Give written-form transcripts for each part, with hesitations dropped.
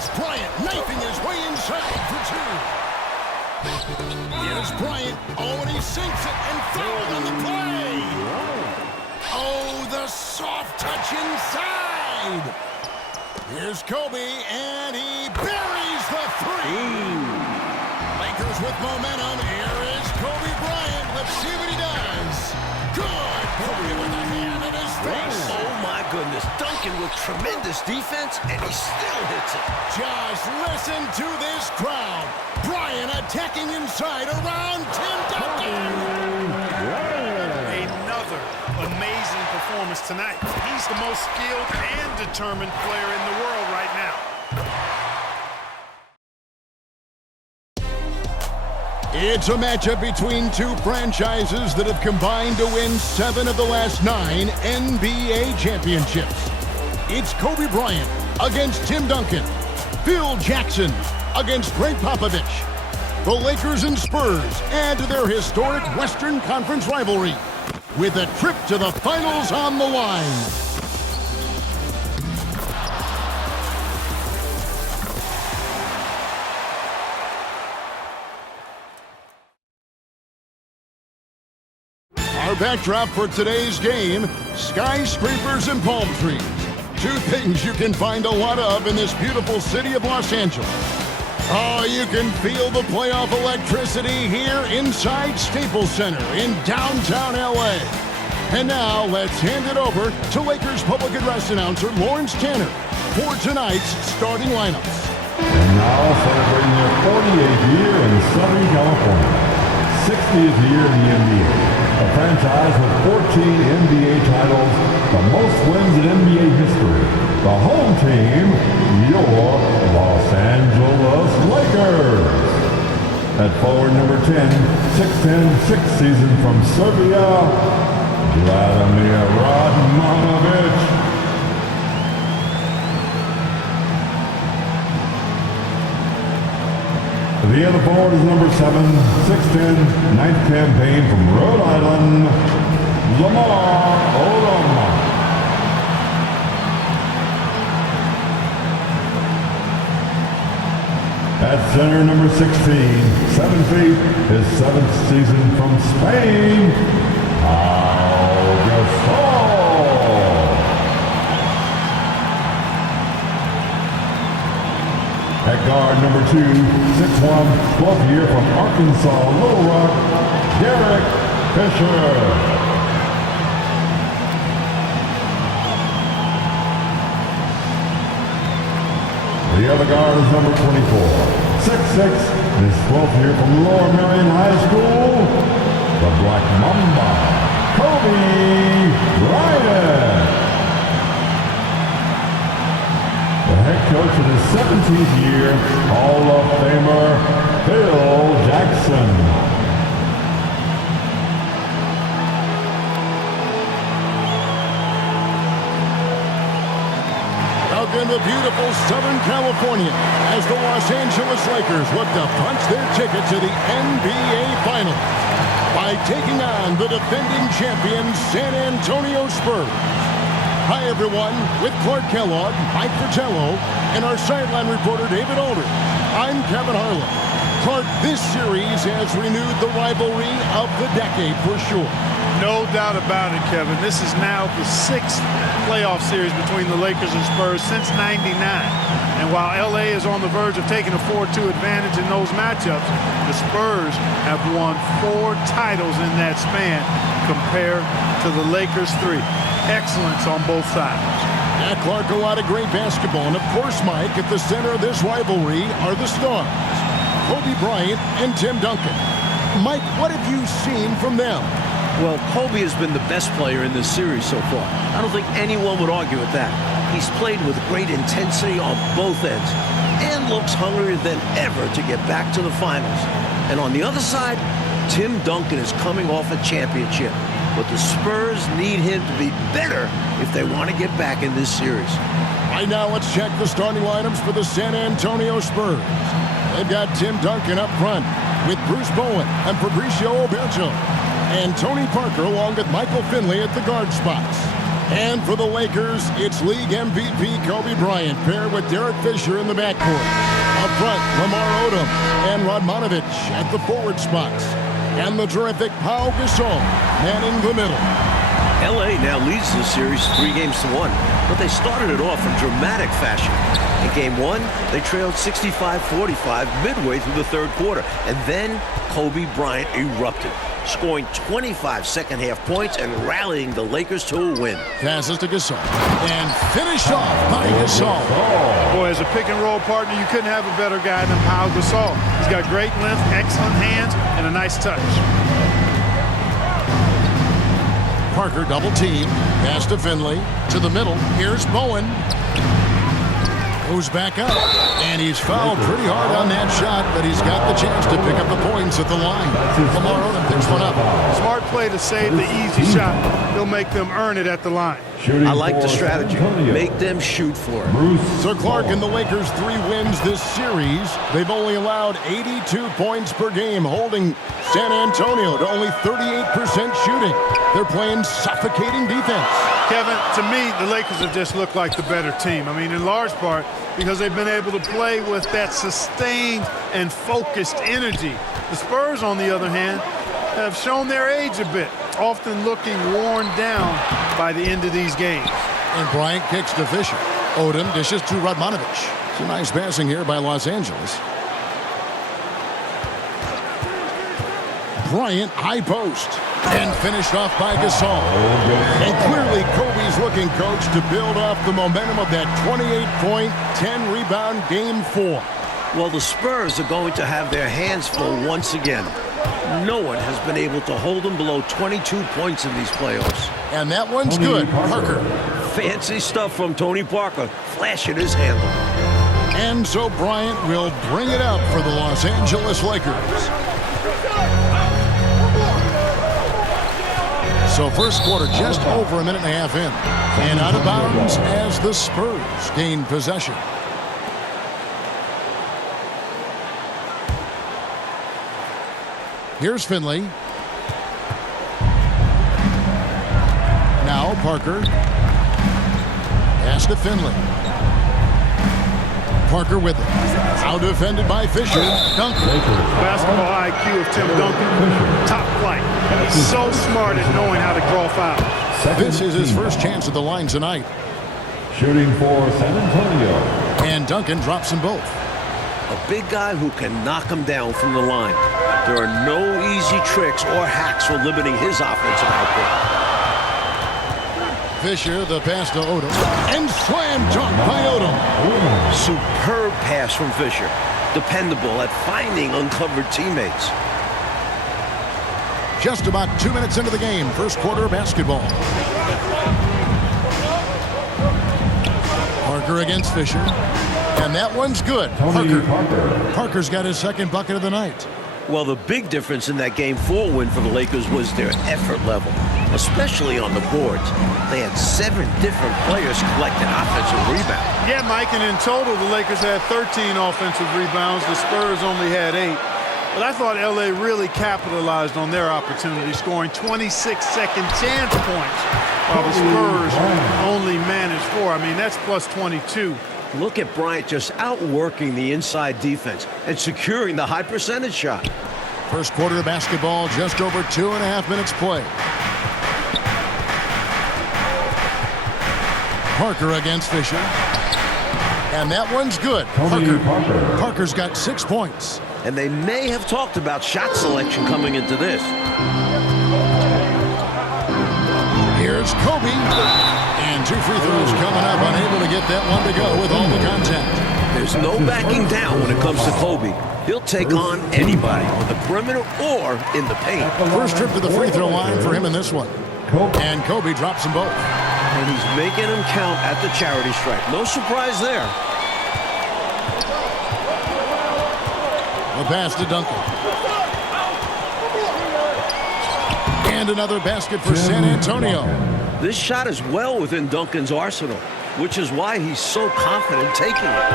It's Bryant knifing his way inside for two. Here's Bryant. Oh, and he sinks it and fouled on the play. Oh, the soft touch inside. Here's Kobe, and he buries the three. Lakers with momentum. Here is Kobe Bryant. Let's see what he does. Good. Kobe with a hand in his face. Oh, my goodness. Duncan with tremendous defense, and he still hits it. Just listen to this crowd. Bryant attacking inside around Tim Duncan. Another amazing performance tonight. He's the most skilled and determined player in the world right now. It's a matchup between two franchises that have combined to win 7 of the last 9 NBA championships. It's Kobe Bryant against Tim Duncan. Phil Jackson against Greg Popovich. The Lakers and Spurs add to their historic Western Conference rivalry with a trip to the finals on the line. Our backdrop for today's game, skyscrapers and palm trees. Two things you can find a lot of in this beautiful city of Los Angeles. Oh, you can feel the playoff electricity here inside Staples Center in downtown LA. And now let's hand it over to Lakers public address announcer Lawrence Tanner for tonight's starting lineups. And now celebrating their 48th year in Southern California, 60th year in the NBA. A franchise with 14 NBA titles, the most wins in NBA history. The home team, your Los Angeles Lakers. At forward number 10, 6'10", sixth season from Serbia, Vladimir Radmanovic. The other forward is number 7, 6'10", ninth campaign from Rhode Island, Lamar Odom. At center, number 16, 7 feet, his 7th season from Spain, Pau Gasol. At guard, number 2, 6'1", 12th year from Arkansas, Little Rock, Derek Fisher. The other guard is number 24, 6'6", his 12th year from Lower Merion High School, the Black Mamba, Kobe Bryant. The head coach in his 17th year, Hall of Famer Phil Jackson. Welcome to beautiful Southern California as the Los Angeles Lakers look to punch their ticket to the NBA Finals by taking on the defending champions San Antonio Spurs. Hi, everyone. With Clark Kellogg, Mike Fratello, and our sideline reporter, David Aldridge, I'm Kevin Harlan. Clark, this series has renewed the rivalry of the decade for sure. No doubt about it, Kevin. This is now the 6th playoff series between the Lakers and Spurs since '99. And while LA is on the verge of taking a 4-2 advantage in those matchups, the Spurs have won 4 titles in that span compared to the Lakers 3. Excellence on both sides. Yeah, Clark, a lot of great basketball. And of course, Mike, at the center of this rivalry are the stars, Kobe Bryant and Tim Duncan. Mike, what have you seen from them? Well, Kobe has been the best player in this series so far. I don't think anyone would argue with that. He's played with great intensity on both ends and looks hungrier than ever to get back to the finals. And on the other side, Tim Duncan is coming off a championship. But the Spurs need him to be better if they want to get back in this series. Right now, let's check the starting lineups for the San Antonio Spurs. They've got Tim Duncan up front with Bruce Bowen and Fabricio Oberto, and Tony Parker along with Michael Finley at the guard spots. And for the Lakers, it's league MVP Kobe Bryant paired with Derek Fisher in the backcourt. Up front, Lamar Odom and Radmanovic at the forward spots. And the terrific Pau Gasol manning the middle. LA now leads the series 3-1, but they started it off in dramatic fashion. In Game 1, they trailed 65-45 midway through the third quarter, and then Kobe Bryant erupted, scoring 25 second-half points and rallying the Lakers to a win. Passes to Gasol, and finished off by Gasol. Boy, as a pick-and-roll partner, you couldn't have a better guy than Pau Gasol. He's got great length, excellent hands, and a nice touch. Parker double team. Pass to Finley. To the middle. Here's Bowen. Goes back up. And he's fouled pretty hard on that shot, but he's got the chance to pick up the points at the line. Lamar Odom picks one up. Smart play to save the easy shot. He'll make them earn it at the line. I like the strategy. Make them shoot for it. So Clark and the Lakers 3 wins this series. They've only allowed 82 points per game, holding San Antonio to only 38% shooting. They're playing suffocating defense. Kevin, to me, the Lakers have just looked like the better team. I mean, in large part because they've been able to play with that sustained and focused energy. The Spurs, on the other hand, have shown their age a bit, often looking worn down by the end of these games. And Bryant kicks to Fisher. Odom dishes to Radmanovic. Some nice passing here by Los Angeles. Bryant, high post. And finished off by Gasol. And clearly Kobe's looking, coach, to build off the momentum of that 28-point, 10-rebound Game 4. Well, the Spurs are going to have their hands full once again. No one has been able to hold them below 22 points in these playoffs. And that one's good. Parker. Fancy stuff from Tony Parker, flashing his handle. And so Bryant will bring it up for the Los Angeles Lakers. So first quarter just over a minute and a half in. And out of bounds as the Spurs gain possession. Here's Finley. Now Parker. Pass to Finley. Parker with it. Now defended by Fisher. Duncan. Basketball IQ of Tim Duncan. Top flight. He's so smart at knowing how to draw fouls. This is his first chance at the line tonight. Shooting for San Antonio. And Duncan drops them both. A big guy who can knock them down from the line. There are no easy tricks or hacks for limiting his offensive output. Fisher, the pass to Odom. And slam dunk by Odom. Superb pass from Fisher. Dependable at finding uncovered teammates. Just about 2 minutes into the game. First quarter of basketball. Parker against Fisher. And that one's good. Parker's got his second bucket of the night. Well, the big difference in that Game 4 win for the Lakers was their effort level, especially on the boards. They had 7 different players collecting offensive rebounds. Yeah, Mike, and in total, the Lakers had 13 offensive rebounds. The Spurs only had 8. But I thought L.A. really capitalized on their opportunity, scoring 26 second chance points, while the Spurs only managed 4. I mean, that's plus 22. Look at Bryant just outworking the inside defense and securing the high percentage shot. First quarter of basketball, just over 2.5 minutes play. Parker against Fisher. And that one's good. Parker's got 6 points. And they may have talked about shot selection coming into this. Here's Kobe. And 2 free throws coming up, unable to get that one to go with all the contact. There's no backing down when it comes to Kobe. He'll take on anybody on the perimeter or in the paint. First trip to the free throw line for him in this one. And Kobe drops them both. And he's making them count at the charity stripe. No surprise there. A pass to Duncan. And another basket for San Antonio. This shot is well within Duncan's arsenal, which is why he's so confident taking it.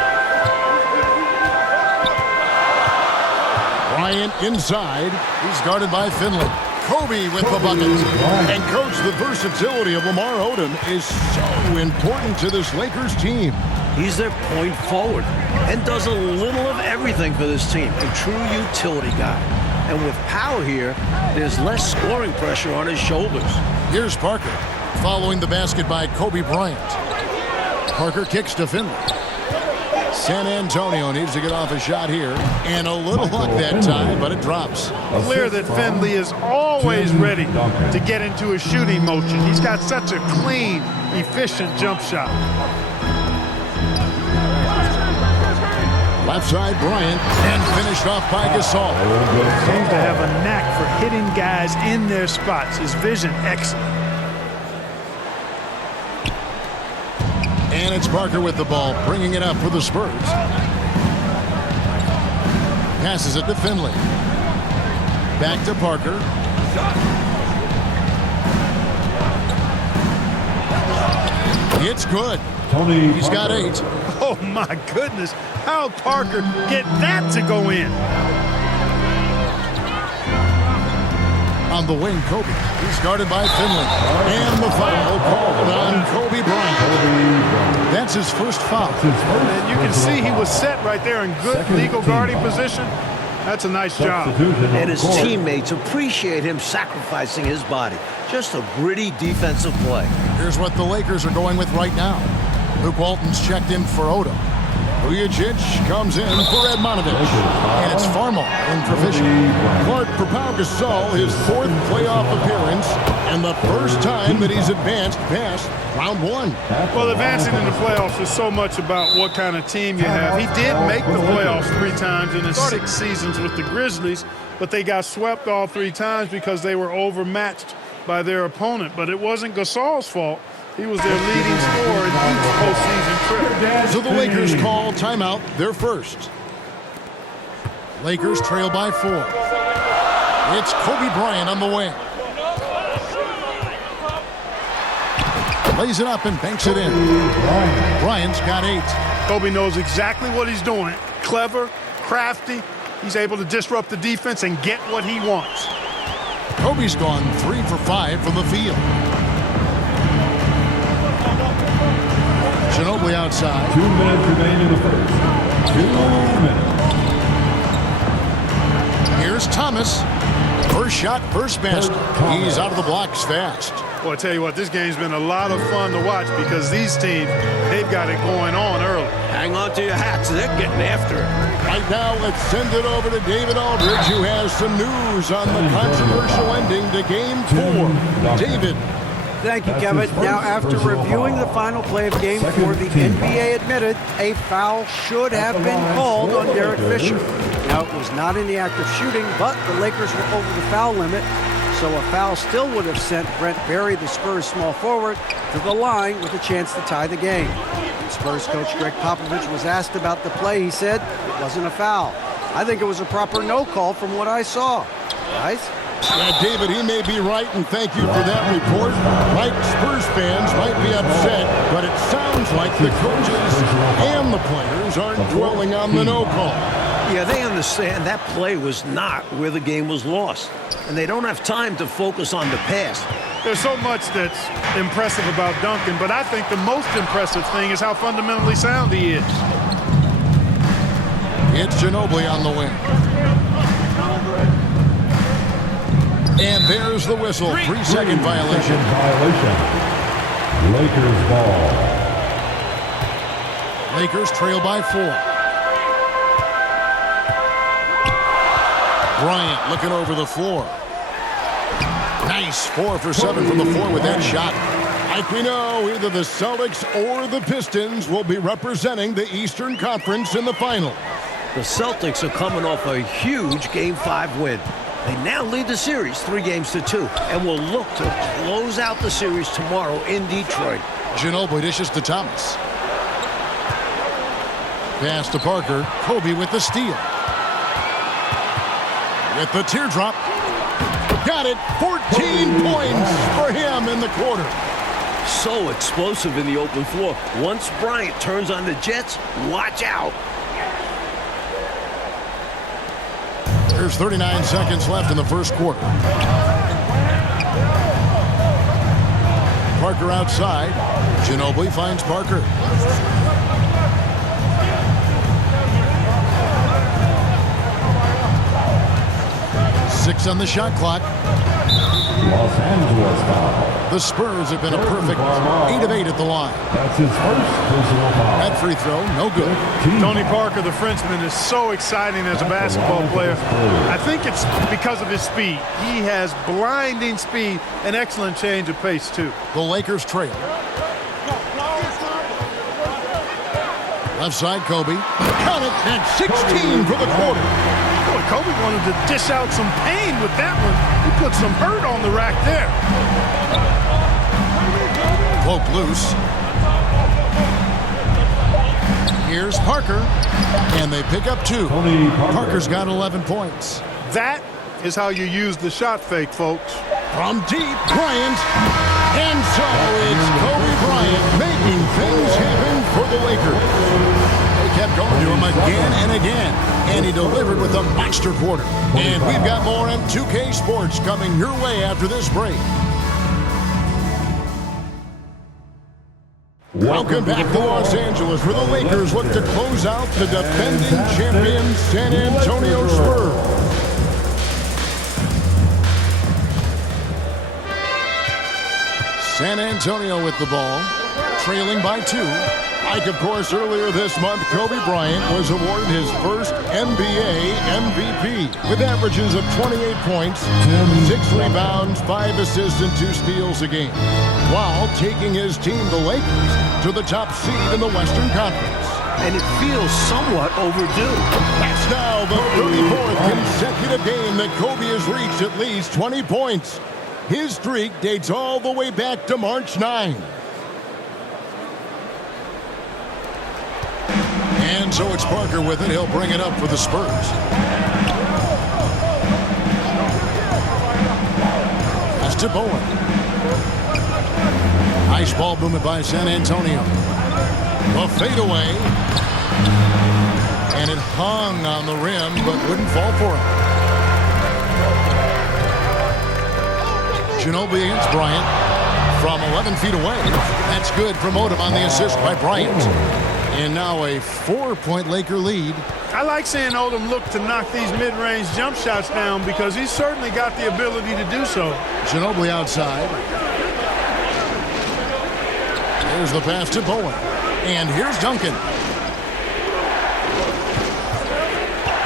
Bryant inside. He's guarded by Finley. Kobe with the bucket. And, Coach, the versatility of Lamar Odom is so important to this Lakers team. He's their point forward and does a little of everything for this team. A true utility guy. And with power here, there's less scoring pressure on his shoulders. Here's Parker following the basket by Kobe Bryant. Parker kicks to Finley. San Antonio needs to get off a shot here. And a little luck that time, but it drops. Clear that Finley is always ready to get into a shooting motion. He's got such a clean, efficient jump shot. Left side, Bryant, and finished off by Gasol. Seems to have a knack for hitting guys in their spots. His vision, excellent. And it's Parker with the ball, bringing it up for the Spurs. Passes it to Finley. Back to Parker. It's good. He's got 8. Oh, my goodness. How'd Parker get that to go in? On the wing, Kobe. He's guarded by Finley. And the foul called on Kobe Bryant. That's his first foul. And you can see he was set right there in good legal guarding position. That's a nice job. And his teammates appreciate him sacrificing his body. Just a gritty defensive play. Here's what the Lakers are going with right now. Luke Walton's checked in for Odom. Vujacic comes in for Edmonovich. And it's Farmar in provision. Clark for Pau Gasol, his 4th playoff appearance, and the first time that he's advanced past round 1. Well, advancing in the playoffs is so much about what kind of team you have. He did make the playoffs 3 times in his 6 seasons with the Grizzlies, but they got swept all 3 times because they were overmatched by their opponent. But it wasn't Gasol's fault. He was their leading scorer in each postseason trip. So the Lakers call timeout, their first. Lakers trail by 4. It's Kobe Bryant on the wing. Lays it up and banks it in. Bryant's got 8. Kobe knows exactly what he's doing. Clever, crafty. He's able to disrupt the defense and get what he wants. Kobe's gone 3 for 5 from the field. Ginobili outside. 2 minutes remain in the first. 2 minutes. Here's Thomas. First shot, first basket. He's out of the blocks fast. Well, I tell you what, this game's been a lot of fun to watch because these teams, they've got it going on early. Hang on to your hats. They're getting after it. Right now, let's send it over to David Aldridge, who has some news on the controversial ending to Game 4. David. Thank you, Kevin. Now, after reviewing the final play of Game 4, the NBA admitted a foul should have been called on Derek Fisher. Now, it was not in the act of shooting, but the Lakers were over the foul limit, so a foul still would have sent Brent Berry, the Spurs small forward, to the line with a chance to tie the game. When Spurs coach Greg Popovich was asked about the play, he said it wasn't a foul. I think it was a proper no call from what I saw. Guys? Yeah, David, he may be right, and thank you for that report. Like Spurs fans might be upset, but it sounds like the coaches and the players aren't dwelling on the no call. Yeah, they understand that play was not where the game was lost. And they don't have time to focus on the past. There's so much that's impressive about Duncan, but I think the most impressive thing is how fundamentally sound he is. It's Ginobili on the wing. And there's the whistle. 3-second violation. Lakers ball. Lakers trail by 4. Bryant looking over the floor. Nice 4 for 7 from the floor with that shot. Like we know, either the Celtics or the Pistons will be representing the Eastern Conference in the final. The Celtics are coming off a huge Game 5 win. They now lead the series 3-2 and will look to close out the series tomorrow in Detroit. Ginobili dishes to Thomas. Pass to Parker. Kobe with the steal. With the teardrop. Got it. 14 points for him in the quarter. So explosive in the open floor. Once Bryant turns on the Jets, watch out. There's 39 seconds left in the first quarter. Parker outside. Ginobili finds Parker. Six on the shot clock. Los Angeles foul. The Spurs have been a perfect 8 of 8 at the line. That's his first personal foul. That free throw, no good. Tony Parker, the Frenchman, is so exciting as a basketball player. I think it's because of his speed. He has blinding speed and excellent change of pace, too. The Lakers trail. Left side, Kobe. Count it at 16 for the quarter. Boy, Kobe wanted to dish out some pain with that one. He put some hurt on the rack there. Poke loose. Here's Parker. And they pick up 2. Parker's got 11 points. That is how you use the shot fake, folks. From deep, Bryant. And so it's Kobe Bryant making things happen for the Lakers. They kept going to him again and again. And he delivered with a monster quarter. And we've got more on 2K Sports coming your way after this break. Welcome back to Los Angeles, where the Lakers look to close out the defending champions San Antonio Spurs. San Antonio with the ball, trailing by 2. Like, of course, earlier this month, Kobe Bryant was awarded his first NBA MVP with averages of 28 points, 6 rebounds, 5 assists, and 2 steals a game, while taking his team, the Lakers, to the top seed in the Western Conference. And it feels somewhat overdue. That's now the 34th consecutive game that Kobe has reached at least 20 points. His streak dates all the way back to March 9. And so it's Parker with it. He'll bring it up for the Spurs. That's to Bowen. Nice ball movement by San Antonio. A fadeaway. And it hung on the rim, but wouldn't fall for him. Ginobili against Bryant from 11 feet away. That's good from Odom on the assist by Bryant. And now a 4-point Laker lead. I like seeing Odom look to knock these mid-range jump shots down because he's certainly got the ability to do so. Ginobili outside. Here's the pass to Bowen. And here's Duncan.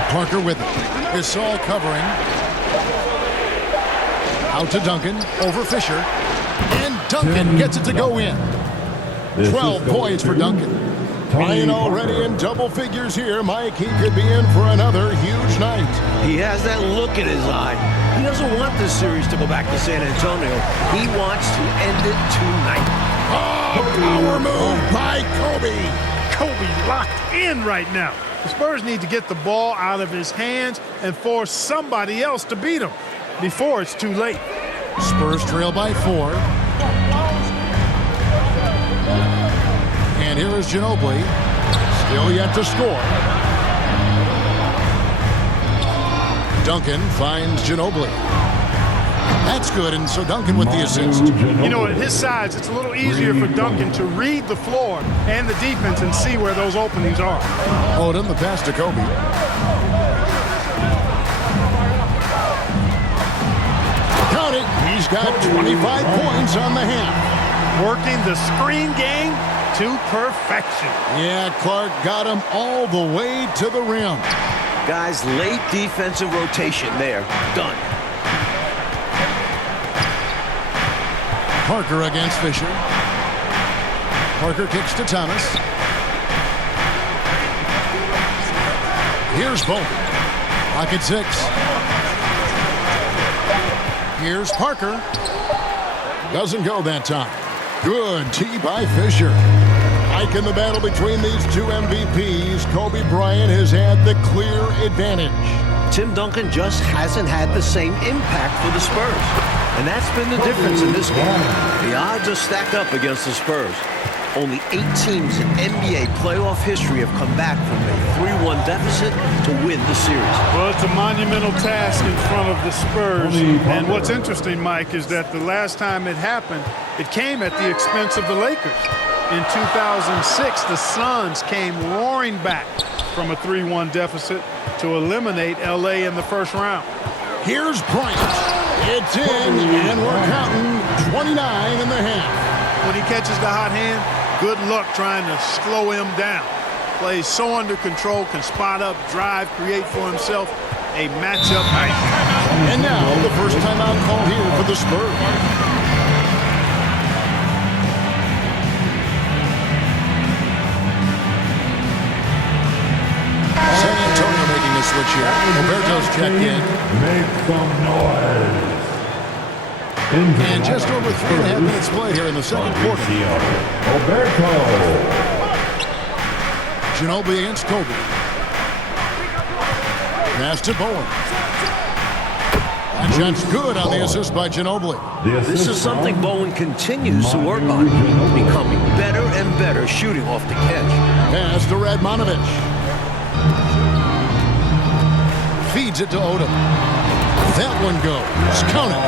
Parker with it. Gasol covering. Out to Duncan. Over Fisher. And Duncan gets it to go in. 12 points for Duncan. Bryant already in double figures here. Mike, he could be in for another huge night. He has that look in his eye. He doesn't want this series to go back to San Antonio. He wants to end it tonight. Oh, power move by Kobe. Kobe locked in right now. The Spurs need to get the ball out of his hands and force somebody else to beat him before it's too late. Spurs trail by 4. And here is Ginobili. Still yet to score. Duncan finds Ginobili. That's good, and so Duncan with the assist. You know, at his size, it's a little easier for Duncan to read the floor and the defense and see where those openings are. Odom, the pass to Kobe. Count it. He's got 25 points on the half. Working the screen game to perfection. Yeah, Clark got him all the way to the rim. Guys, late defensive rotation there. Done. Parker against Fisher. Parker kicks to Thomas. Here's Bowen. Pocket 6. Here's Parker. Doesn't go that time. Good tee by Fisher. Like in the battle between these two MVPs, Kobe Bryant has had the clear advantage. Tim Duncan just hasn't had the same impact for the Spurs. And that's been the difference in this game. The odds are stacked up against the Spurs. Only 8 teams in NBA playoff history have come back from a 3-1 deficit to win the series. Well, it's a monumental task in front of the Spurs. And what's interesting, Mike, is that the last time it happened, it came at the expense of the Lakers. In 2006, the Suns came roaring back from a 3-1 deficit to eliminate LA in the first round. Here's Bryant. It's in, and we're counting 29 in the half. When he catches the hot hand, good luck trying to slow him down. Plays so under control, can spot up, drive, create for himself a matchup night. And now the first timeout called here for the Spurs. San Antonio making a switch here. Roberto's checked in. Make some noise. And just over 3.5 minutes played here in the second quarter. Roberto. Ginobili against Kobe. Pass to Bowen. That shot's good on the assist by Ginobili. This is something Bowen continues to work on, becoming better and better shooting off the catch. Pass to Radmanovich. Feeds it to Odom. That one goes. Count it.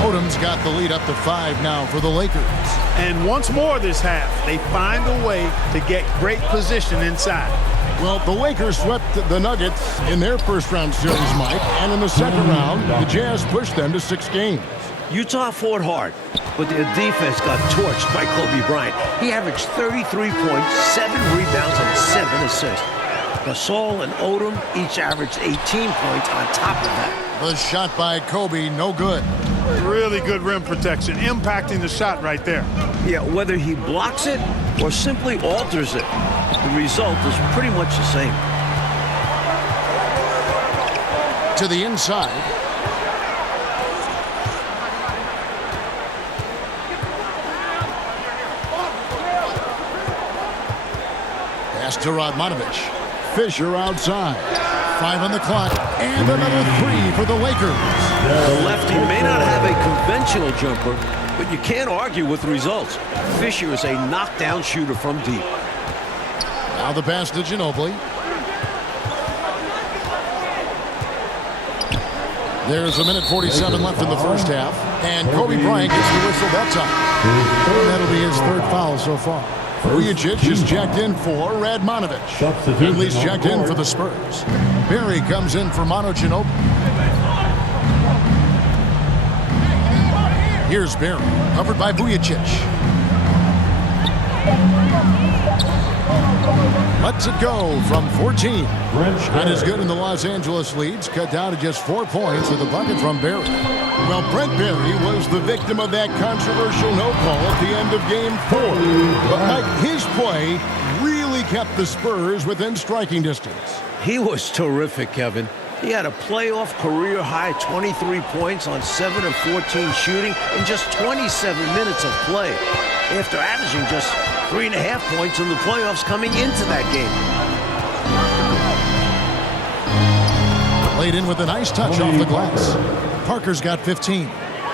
Odom's got the lead up to 5 now for the Lakers. And once more this half, they find a way to get great position inside. Well, the Lakers swept the Nuggets in their first round series, Mike. And in the second round, the Jazz pushed them to 6 games. Utah fought hard, but their defense got torched by Kobe Bryant. He averaged 33 points, 7 rebounds, and 7 assists. Gasol and Odom each averaged 18 points on top of that. The shot by Kobe, no good. Really good rim protection, impacting the shot right there. Yeah, whether he blocks it or simply alters it, the result is pretty much the same. To the inside. Pass to Radmanovich. Fisher outside. 5 on the clock. And another 3 for the Lakers. The lefty may not have a conventional jumper, but you can't argue with the results. Fisher is a knockdown shooter from deep. Now the pass to Ginobili. There's 1:47 left in the first half. And Kobe Bryant gets the whistle that time. That'll be his 3rd foul so far. Vujacic is checked in for Radmanovich. Finley's checked in for the Spurs. Barry comes in for Manu Ginobili. Here's Barry, covered by Vujacic. Lets it go from 14. Shot is good in the Los Angeles leads, cut down to just 4 points with a bucket from Barry. Well, Brent Barry was the victim of that controversial no call at the end of Game 4. But Mike, his play really kept the Spurs within striking distance. He was terrific, Kevin. He had a playoff career-high 23 points on 7 of 14 shooting in just 27 minutes of play, after averaging just 3.5 points in the playoffs coming into that game. Played in with a nice touch off the glass. Parker's got 15.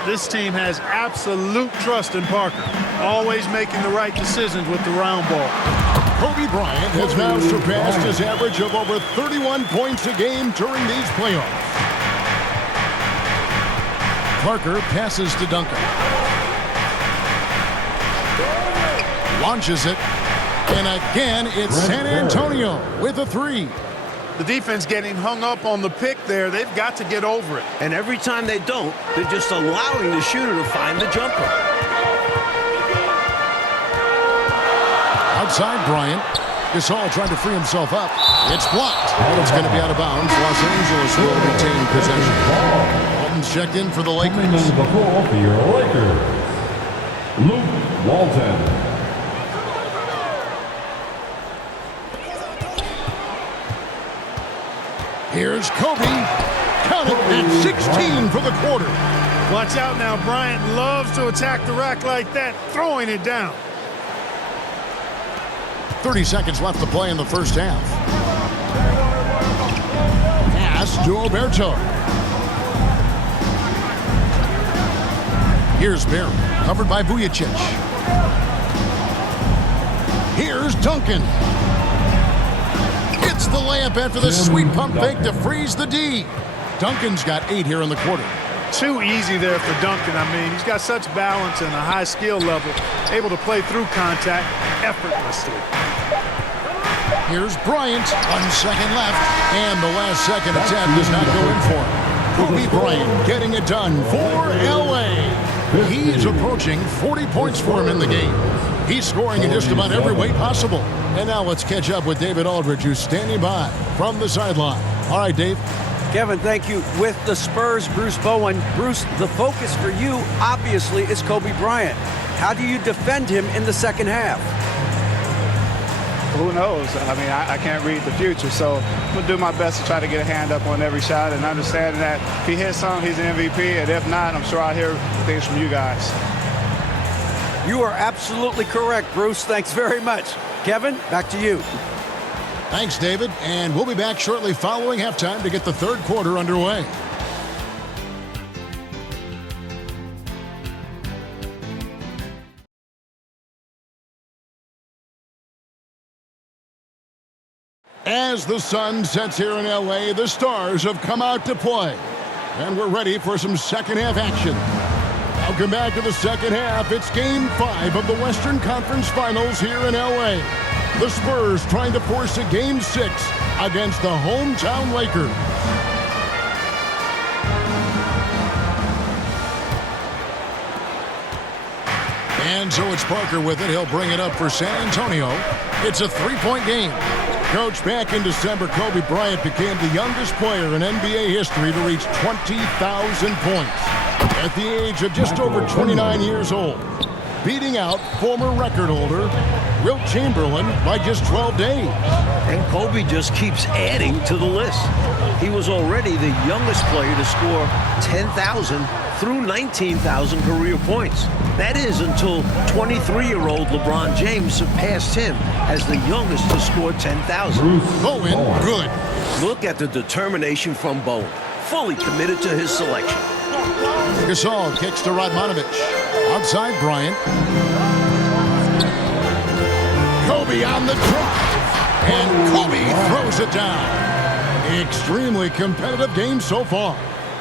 This team has absolute trust in Parker, always making the right decisions with the round ball. Kobe Bryant has now surpassed his average of over 31 points a game during these playoffs. Parker passes to Duncan. Launches it. And again, it's San Antonio with a 3. The defense getting hung up on the pick there. They've got to get over it. And every time they don't, they're just allowing the shooter to find the jumper. Outside Bryant. Gasol trying to free himself up. It's blocked. And it's going to be out of bounds. Los Angeles will retain possession. Walton's checked in for the Lakers. Coming into the ball for your Lakers, Luke Walton. Here's Kobe. Count it at 16 for the quarter. Watch out now. Bryant loves to attack the rack like that, throwing it down. 30 seconds left to play in the first half. Pass to Roberto. Here's Barry, covered by Vujacic. Here's Duncan. It's the layup after the sweet pump fake to freeze the D. Duncan's got 8 here in the quarter. Too easy there for Duncan. I mean, he's got such balance and a high skill level, able to play through contact effortlessly. Here's Bryant. 1 second left. And the last second attempt does not go in for him. Kobe Bryant getting it done for L.A. He's approaching 40 points for him in the game. He's scoring in just about every way possible. And now let's catch up with David Aldridge, who's standing by from the sideline. All right, Dave. Kevin, thank you. With the Spurs, Bruce Bowen. Bruce, the focus for you, obviously, is Kobe Bryant. How do you defend him in the second half? Who knows? I mean, I can't read the future, so I'm going to do my best to try to get a hand up on every shot and understanding that if he hits something, he's an MVP, and if not, I'm sure I'll hear things from you guys. You are absolutely correct, Bruce. Thanks very much. Kevin, back to you. Thanks, David. And we'll be back shortly following halftime to get the third quarter underway. As the sun sets here in L.A., the Stars have come out to play. And we're ready for some second-half action. Welcome back to the second half. It's Game 5 of the Western Conference Finals here in L.A. The Spurs trying to force a Game 6 against the hometown Lakers. And so it's Parker with it. He'll bring it up for San Antonio. It's a 3-point game. Coach, back in December, Kobe Bryant became the youngest player in NBA history to reach 20,000 points at the age of just over 29 years old, beating out former record holder Wilt Chamberlain by just 12 days. And Kobe just keeps adding to the list. He was already the youngest player to score 10,000 through 19,000 career points. That is until 23-year-old LeBron James surpassed him as the youngest to score 10,000. Bowen, good. Look at the determination from Bowen, fully committed to his selection. Gasol kicks to Radmanovic. Outside Bryant. Kobe on the drive. And Kobe throws it down. Extremely competitive game so far.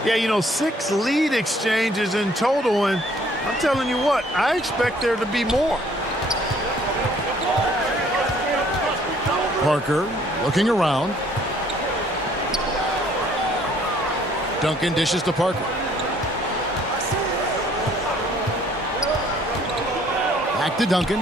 Yeah, you know, 6 lead exchanges in total, and I'm telling you what, I expect there to be more. Parker looking around. Duncan dishes to Parker. Back to Duncan.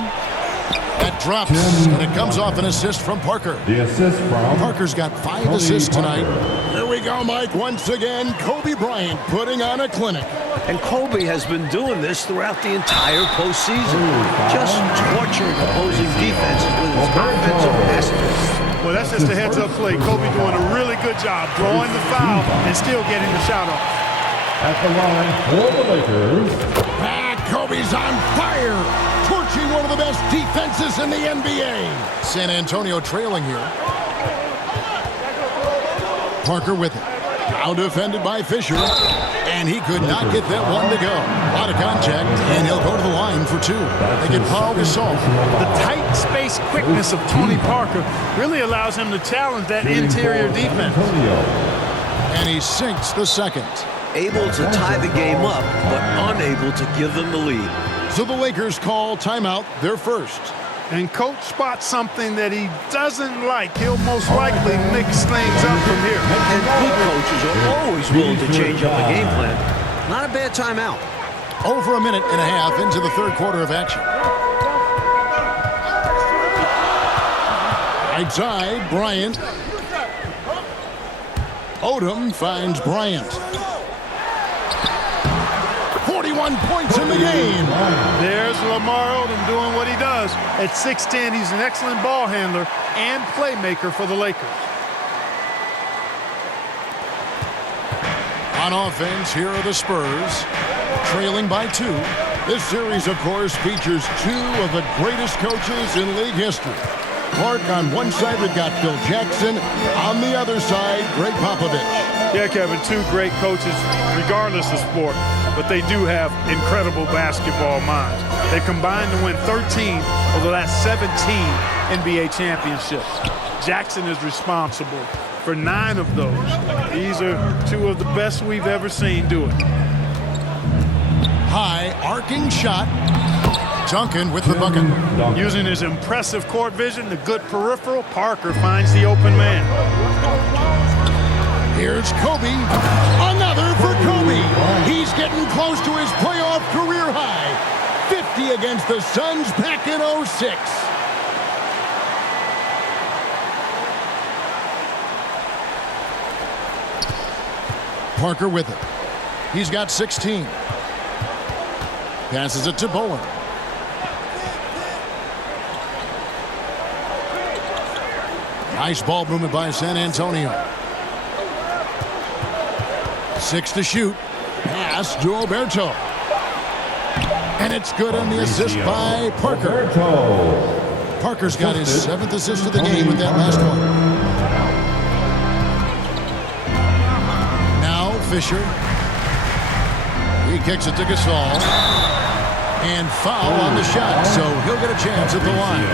That drops, and it comes off an assist from Parker. The assist from Parker's got 5 assists tonight. There we go, Mike. Once again, Kobe Bryant putting on a clinic. And Kobe has been doing this throughout the entire postseason, just torturing opposing defenses with his offensive passes. Well, that's just a heads-up play. Kobe doing a really good job drawing the foul and still getting the shot off. at the line for the Lakers. Kobe's on fire, torching one of the best defenses in the NBA. San Antonio trailing here. Parker with it. Now defended by Fisher. And he could not get that one to go. A lot of contact, and he'll go to the line for two. They get Paul Gasol. The tight space quickness of Tony Parker really allows him to challenge that interior defense. And he sinks the second. Able to tie the game up, but unable to give them the lead. So the Lakers call timeout, their first. And coach spots something that he doesn't like. He'll most likely mix things up from here. And good coaches are always willing to change up a game plan. Not a bad timeout. Over a minute and a half into the third quarter of action. Right side, Bryant. Odom finds Bryant. 41 points in the game. There's Lamar Odom doing what he does. At 6'10", he's an excellent ball handler and playmaker for the Lakers. On offense, here are the Spurs, trailing by 2. This series, of course, features 2 of the greatest coaches in league history. Clark on one side, we've got Phil Jackson. On the other side, Greg Popovich. Yeah, Kevin, 2 great coaches, regardless of sport, but they do have incredible basketball minds. They combined to win 13 over the last 17 NBA championships. Jackson is responsible for 9 of those. These are 2 of the best we've ever seen do it. High arcing shot. Duncan with the bucket. Using his impressive court vision, the good peripheral, Parker finds the open man. Here's Kobe. Another for Kobe. He's getting close to his playoff career high. 50 against the Suns back in 06. Parker with it. He's got 16. Passes it to Bowen. Nice ball movement by San Antonio. 6 to shoot. Pass to Alberto. And it's good on the assist by Parker. Parker's got his 7th assist of the game with that last one. Now Fisher. He kicks it to Gasol. And foul on the shot, so he'll get a chance at the line.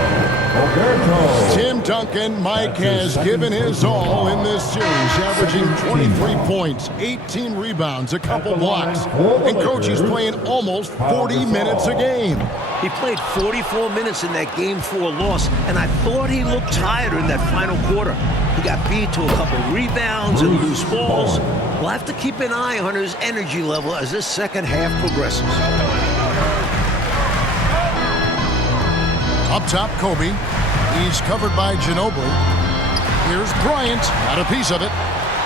Tim Duncan, Mike, has given his all in this series, averaging 23 points, 18 rebounds, a couple blocks. And Coach, he's playing almost 40 minutes a game. He played 44 minutes in that Game 4 loss, and I thought he looked tired in that final quarter. He got beat to a couple rebounds and loose balls. We'll have to keep an eye on his energy level as this second half progresses. Up top, Kobe. He's covered by Ginobili. Here's Bryant. Got a piece of it.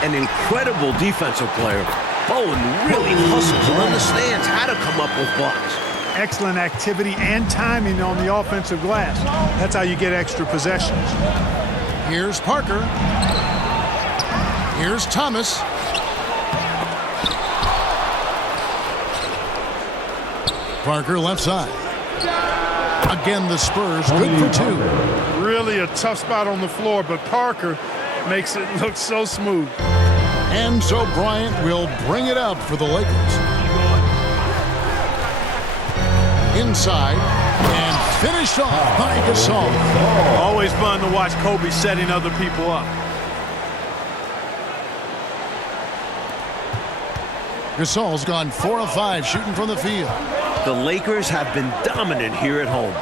An incredible defensive player. Bowen really hustles and understands how to come up with blocks. Excellent activity and timing on the offensive glass. That's how you get extra possessions. Here's Parker. Here's Thomas. Parker left side. Again, the Spurs good for 2. Really a tough spot on the floor, but Parker makes it look so smooth. And so Bryant will bring it up for the Lakers. Inside and finished off by Gasol. Always fun to watch Kobe setting other people up. Gasol's gone 4 of 5 shooting from the field. The Lakers have been dominant here at home,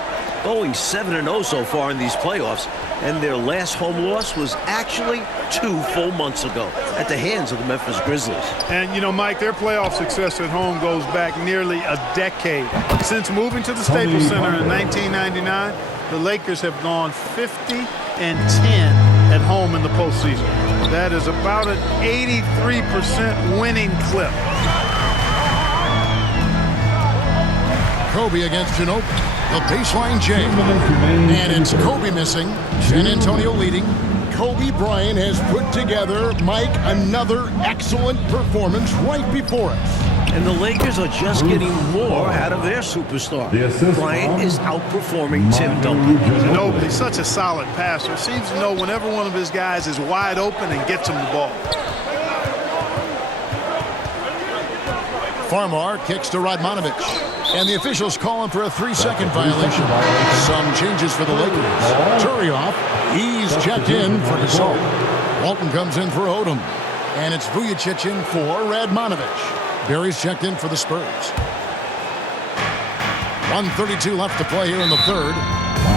going 7-0 so far in these playoffs, and their last home loss was actually 2 full months ago at the hands of the Memphis Grizzlies. And, you know, Mike, their playoff success at home goes back nearly a decade. Since moving to the Staples Center in 1999, the Lakers have gone 50-10 at home in the postseason. That is about an 83% winning clip. Kobe against Ginobili. The baseline J. And it's Kobe missing. San Antonio leading. Kobe Bryant has put together, Mike, another excellent performance right before us. And the Lakers are just getting more out of their superstar. Bryant is outperforming Tim Duncan. Ginobili, such a solid passer. Seems to know whenever one of his guys is wide open and gets him the ball. Farmar kicks to Radmanovic. And the officials calling for a 3-second violation. Some changes for the Lakers. Turioff, he's checked in for Gasol. Walton comes in for Odom. And it's Vujacic in for Radmanovic. Barry's checked in for the Spurs. 1:32 left to play here in the third.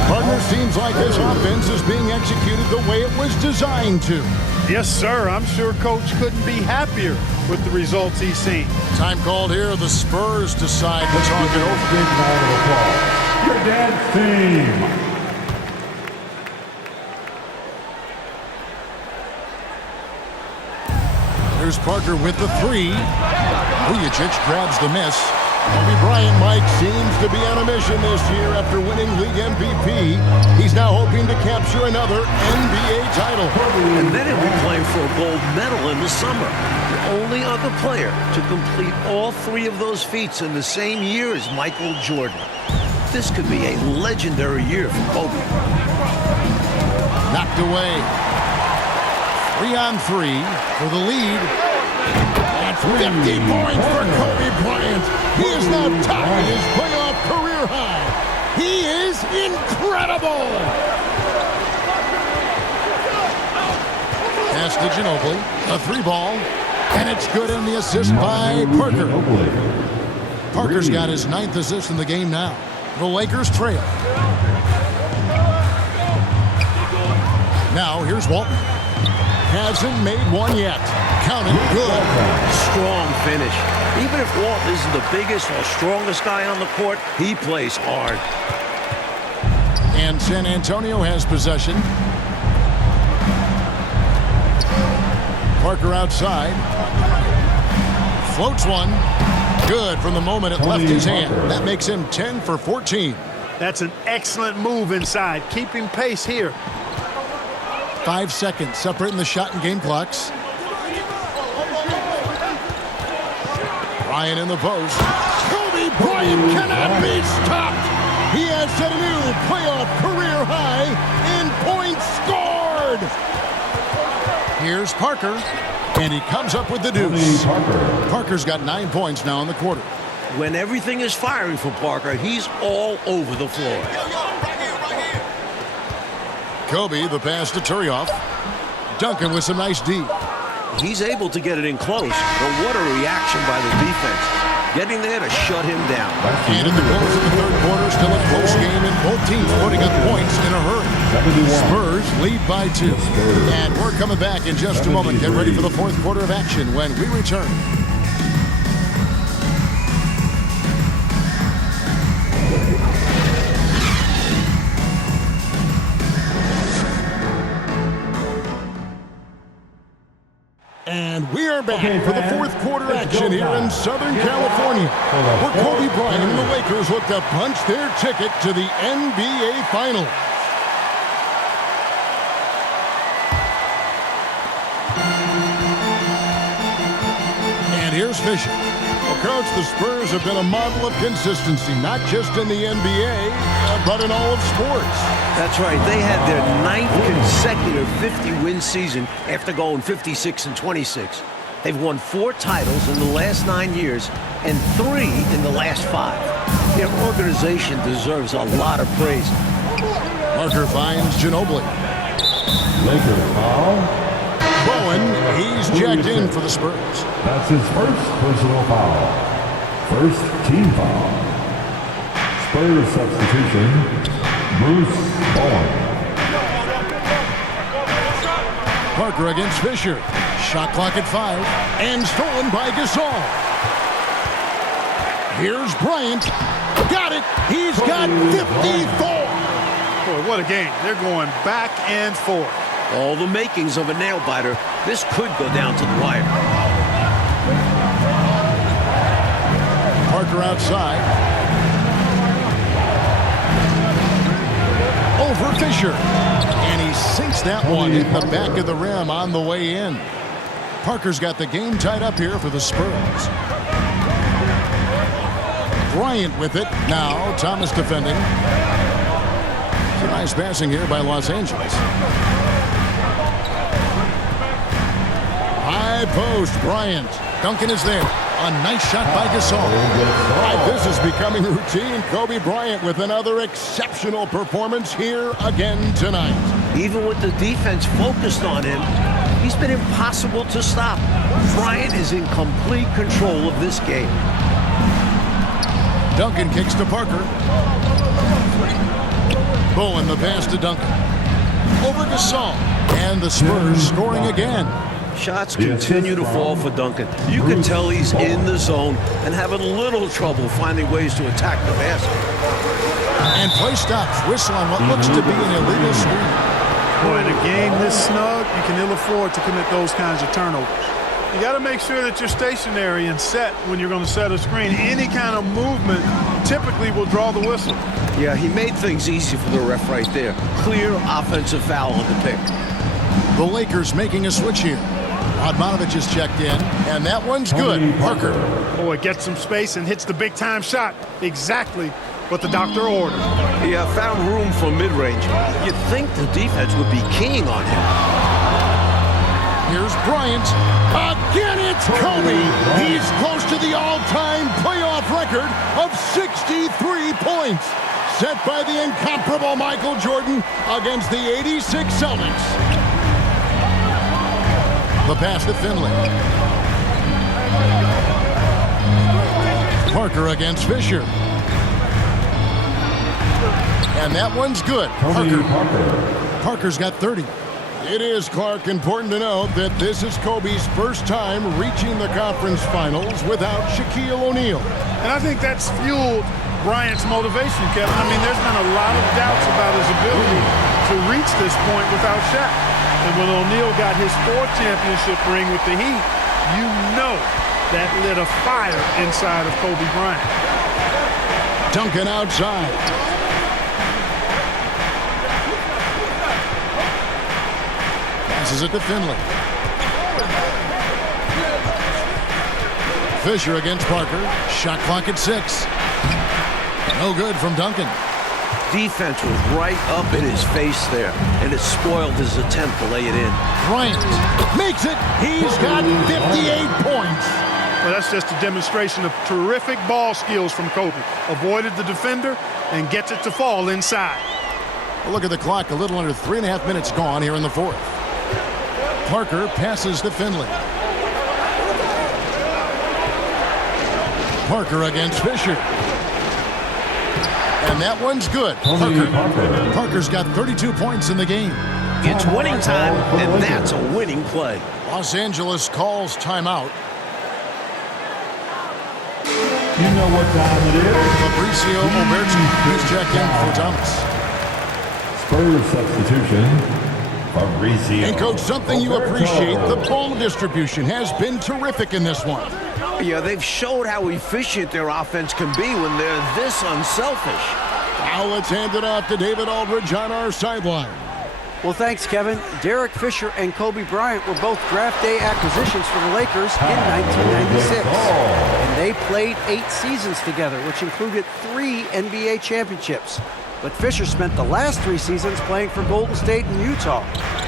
Partner, seems like this offense is being executed the way it was designed to. Yes, sir. I'm sure Coach couldn't be happier with the results he's seen. Time called here. The Spurs decide to talk it over. Big round of applause. Your dance team. There's Parker with the 3. Vujacic grabs the miss. Kobe Bryant, Mike, seems to be on a mission this year after winning league MVP. He's now hoping to capture another NBA title. And then he'll be playing for a gold medal in the summer. The only other player to complete all 3 of those feats in the same year is Michael Jordan. This could be a legendary year for Kobe. Knocked away. 3-on-3 for the lead. That's 50 points for Kobe Bryant. He is now topping his playoff career high. He He is incredible. Pass to Ginobili. A 3-ball. And it's good in the assist by Parker. Parker's got his 9th assist in the game now. The Lakers trail. Now here's Walton. Hasn't made one yet. Count it. Good. Strong finish. Even if Walton isn't the biggest or strongest guy on the court, he plays hard. And San Antonio has possession. Parker outside. Floats one. Good from the moment it left his hand. That makes him 10 for 14. That's an excellent move inside, keeping pace here. 5 seconds separating the shot and game clocks. Bryant in the post. Kobe Bryant cannot be stopped. He has set a new playoff career high in points scored. Here's Parker, and he comes up with the deuce. Parker's got 9 points now in the quarter. When everything is firing for Parker, he's all over the floor. Kobe, the pass to Turioff. Duncan with some nice D. He's able to get it in close, but what a reaction by the defense. Getting there to shut him down. And in the close of the third quarter, still a close game, and both teams putting up points in a hurry. Spurs lead by 2. And we're coming back in just a moment. Get ready for the fourth quarter of action when we return. And we are back for the fourth quarter action here in Southern California, where Kobe Bryant and the Lakers look to punch their ticket to the NBA Finals. And here's Fisher. Well, Coach, the Spurs have been a model of consistency, not just in the NBA, but in all of sports. That's right. They had their 9th consecutive 50-win season after going 56-26. They've won 4 titles in the last 9 years and 3 in the last 5. Their organization deserves a lot of praise. Parker finds Ginobili. Lakers foul. Bowen, he's checked in for the Spurs. That's his first personal foul. First team foul. Spurs substitution, Bruce Bowen. Parker against Fisher. Shot clock at 5. And stolen by Gasol. Here's Bryant. Got it. He's got 54. Boy, what a game. They're going back and forth. All the makings of a nail-biter. This could go down to the wire. Parker outside. Over Fisher. And he sinks that one in the back of the rim on the way in. Parker's got the game tied up here for the Spurs. Bryant with it. Now Thomas defending. Some nice passing here by Los Angeles. High post, Bryant. Duncan is there. A nice shot by Gasol. This is becoming routine. Kobe Bryant with another exceptional performance here again tonight. Even with the defense focused on him, he's been impossible to stop. Bryant is in complete control of this game. Duncan kicks to Parker. Bowen the pass to Duncan. Over Gasol. And the Spurs scoring again. Shots continue to fall for Duncan. You can tell he's in the zone and having a little trouble finding ways to attack the basket. And play stops. Whistle on what looks to be an illegal screen. Boy, in a game this snug, you can ill afford to commit those kinds of turnovers. You got to make sure that you're stationary and set when you're going to set a screen. Any kind of movement typically will draw the whistle. Yeah, he made things easy for the ref right there. Clear offensive foul on the pick. The Lakers making a switch here. Odmanovic is checked in, and that one's good. Parker. Boy, gets some space and hits the big-time shot. Exactly what the doctor ordered. He found room for mid-range. You'd think the defense would be keying on him. Here's Bryant. Again, it's Kobe. He's close to the all-time playoff record of 63 points. set by the incomparable Michael Jordan against the '86 Celtics. The pass to Finley. Parker against Fisher. And that one's good. Parker's got 30. It is, Clark, important to note that this is Kobe's first time reaching the conference finals without Shaquille O'Neal. And I think that's fueled Bryant's motivation, Kevin. I mean, there's been a lot of doubts about his ability to reach this point without Shaq. And when O'Neal got his 4th championship ring with the Heat, you know that lit a fire inside of Kobe Bryant. Duncan outside. Passes it to Finley. Fisher against Parker. Shot clock at 6. No good from Duncan. Defense was right up in his face there, and it spoiled his attempt to lay it in. Bryant makes it. He's got 58 points. Well, that's just a demonstration of terrific ball skills from Kobe. Avoided the defender and gets it to fall inside. Look at the clock. A little under 3.5 minutes gone here in the 4th. Parker passes to Finley. Parker against Fisher. And that one's good. Parker's got 32 points in the game. It's winning time, and that's a winning play. Los Angeles calls timeout. You know what time it is? Fabricio Oberto, he's checked in for Thomas. Spurs substitution. Fabricio. And, Coach, something you appreciate, the ball distribution has been terrific in this one. Yeah, they've showed how efficient their offense can be when they're this unselfish. Now let's hand it off to David Aldridge on our sideline. Well, thanks, Kevin. Derek Fisher and Kobe Bryant were both draft day acquisitions for the Lakers in 1996. And they played 8 seasons together, which included 3 NBA championships. But Fisher spent the last 3 seasons playing for Golden State and Utah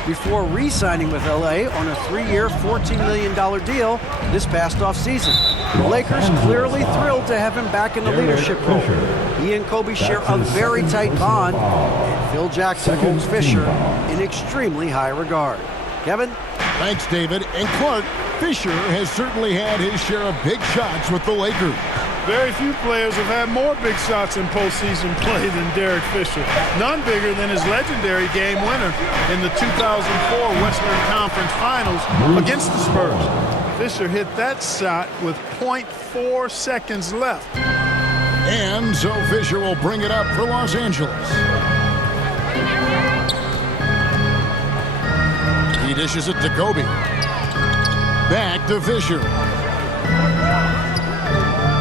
before re-signing with LA on a 3-year, $14 million deal this past offseason. The Lakers clearly thrilled to have him back in the leadership role. He and Kobe share a very tight bond, and Phil Jackson holds Fisher in extremely high regard. Kevin? Thanks, David. And Clark, Fisher has certainly had his share of big shots with the Lakers. Very few players have had more big shots in postseason play than Derek Fisher. None bigger than his legendary game winner in the 2004 Western Conference Finals against the Spurs. Fisher hit that shot with 0.4 seconds left. And so Fisher will bring it up for Los Angeles. He dishes it to Kobe. Back to Fisher.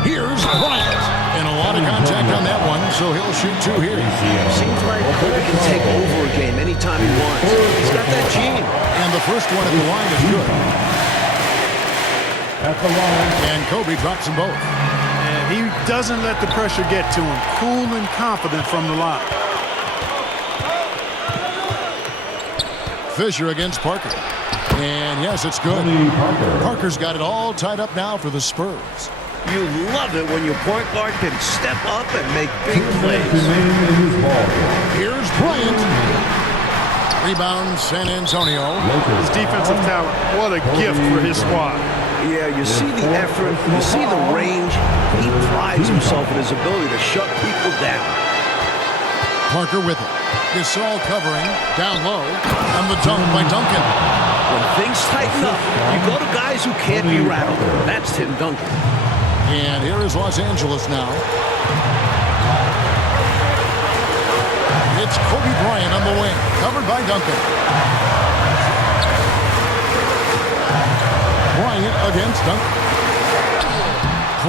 Here's Bryant. And a lot of contact on that one, so he'll shoot 2 here. Seems like Kobe can take over a game anytime he wants. He's got that gene. And the first one at the line is good. At the line. And Kobe drops them both. And he doesn't let the pressure get to him. Cool and confident from the line. Fisher against Parker. And yes, it's good. Parker's got it all tied up now for the Spurs. You love it when your point guard can step up and make big plays. Here's Bryant. Rebound, San Antonio. His defensive talent, what a gift for his squad. Yeah, you see the effort, you see the range. He prides himself in his ability to shut people down. Parker with it. Gasol covering, down low, and the dunk by Duncan. When things tighten up, you go to guys who can't be rattled. That's Tim Duncan. And here is Los Angeles now. It's Kobe Bryant on the wing, covered by Duncan. Bryant against Duncan.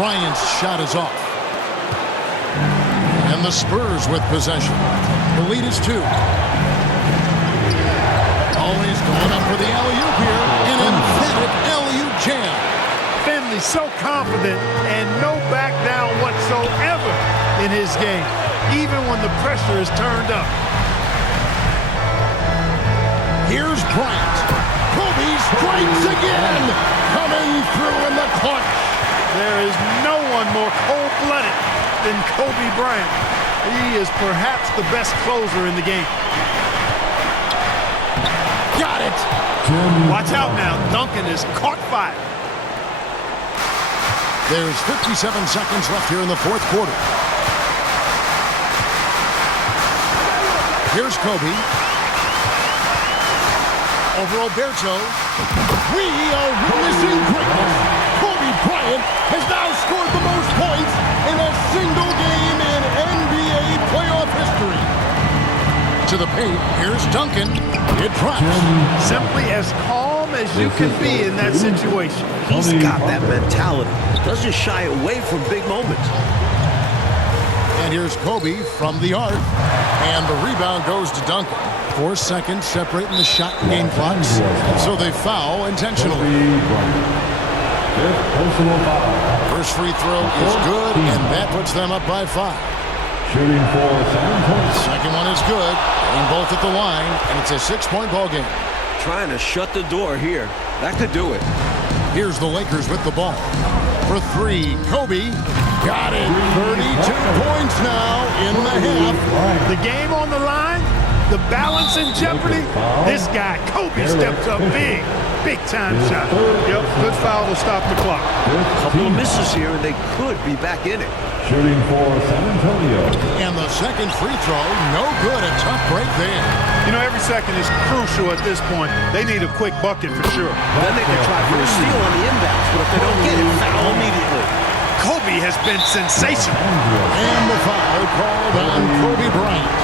Bryant's shot is off. And the Spurs with possession. The lead is 2. Always going up for the alley-oop here. An emphatic alley-oop jam. Finley so confident and no back down whatsoever in his game, even when the pressure is turned up. Here's Bryant. Kobe strikes again. Coming through in the clutch. There is no one more cold-blooded than Kobe Bryant. He is perhaps the best closer in the game. Got it. Watch out now. Duncan is caught fire. There's 57 seconds left here in the fourth quarter. Here's Kobe. Over Alberto. We are witnessing greatness. Kobe Bryant has now scored the most points in a single game in NBA playoff history. To the paint, here's Duncan. It drops. Simply as calm as you can be in that situation. He's got that mentality. Doesn't shy away from big moments. And here's Kobe from the arc. And the rebound goes to Duncan. 4 seconds separating the shot and game clocks. So they foul intentionally. First free throw is good, and that puts them up by 5. Shooting for San Antonio. Second one is good. Getting both at the line, and it's a 6-point ball game. Trying to shut the door here. That could do it. Here's the Lakers with the ball. For 3, Kobe. Got it. 32 points now in the half. The game on the line, the balance in jeopardy. This guy, Kobe, steps up big. Big time shot. Yep, good foul to stop the clock. Couple of misses here, and they could be back in it. Shooting for San Antonio. And the second free throw, no good. A tough break there. You know, every second is crucial at this point. They need a quick bucket for sure. Then they can try for a steal on the inbounds, but if they don't get it, foul immediately. Kobe has been sensational. And the foul called on Kobe Bryant.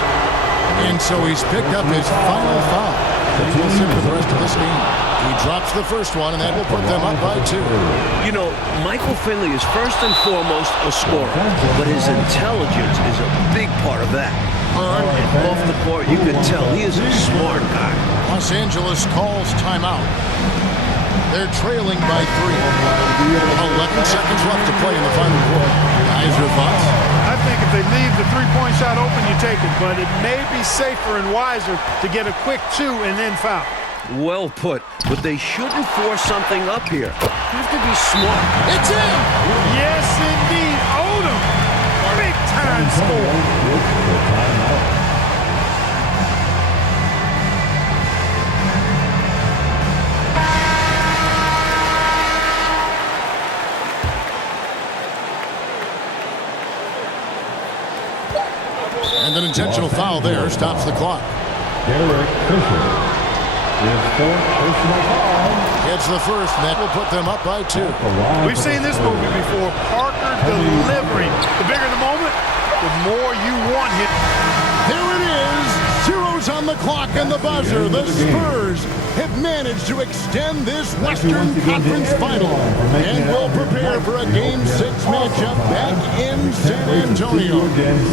And so he's picked up his final foul. He will sit for the rest of this game. He drops the first one, and that will put them up by 2. You know, Michael Finley is first and foremost a scorer, but his intelligence is a big part of that. On and off the court, you can tell he is a smart guy. Los Angeles calls timeout. They're trailing by 3. 11 seconds left to play in the final quarter. Guys, your thoughts? I think if they leave the three-point shot open, you take it, but it may be safer and wiser to get a quick 2 and then foul. Well put, but they shouldn't force something up here. Have to be smart. It's in! Yes, indeed. Odom. Big time score. And an intentional foul there stops the clock. Derek Fisher. His 4th personal foul. Gets the first, and that will put them up by 2. We've seen this movie before. Parker delivering. The bigger the moment, the more you want him. There it is. Zeros on the clock and the buzzer. The Spurs have managed to extend this Western Conference final and will prepare for a Game 6 matchup back in San Antonio.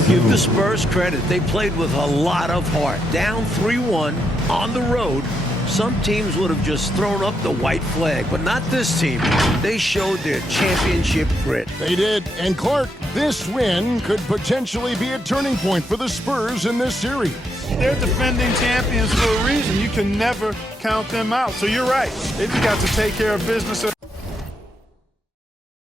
Give the Spurs credit. They played with a lot of heart. Down 3-1 on the road. Some teams would have just thrown up the white flag, but not this team. They showed their championship grit. They did. And Clark, this win could potentially be a turning point for the Spurs in this series. They're defending champions for a reason. You can never count them out. So you're right. They just got to take care of business.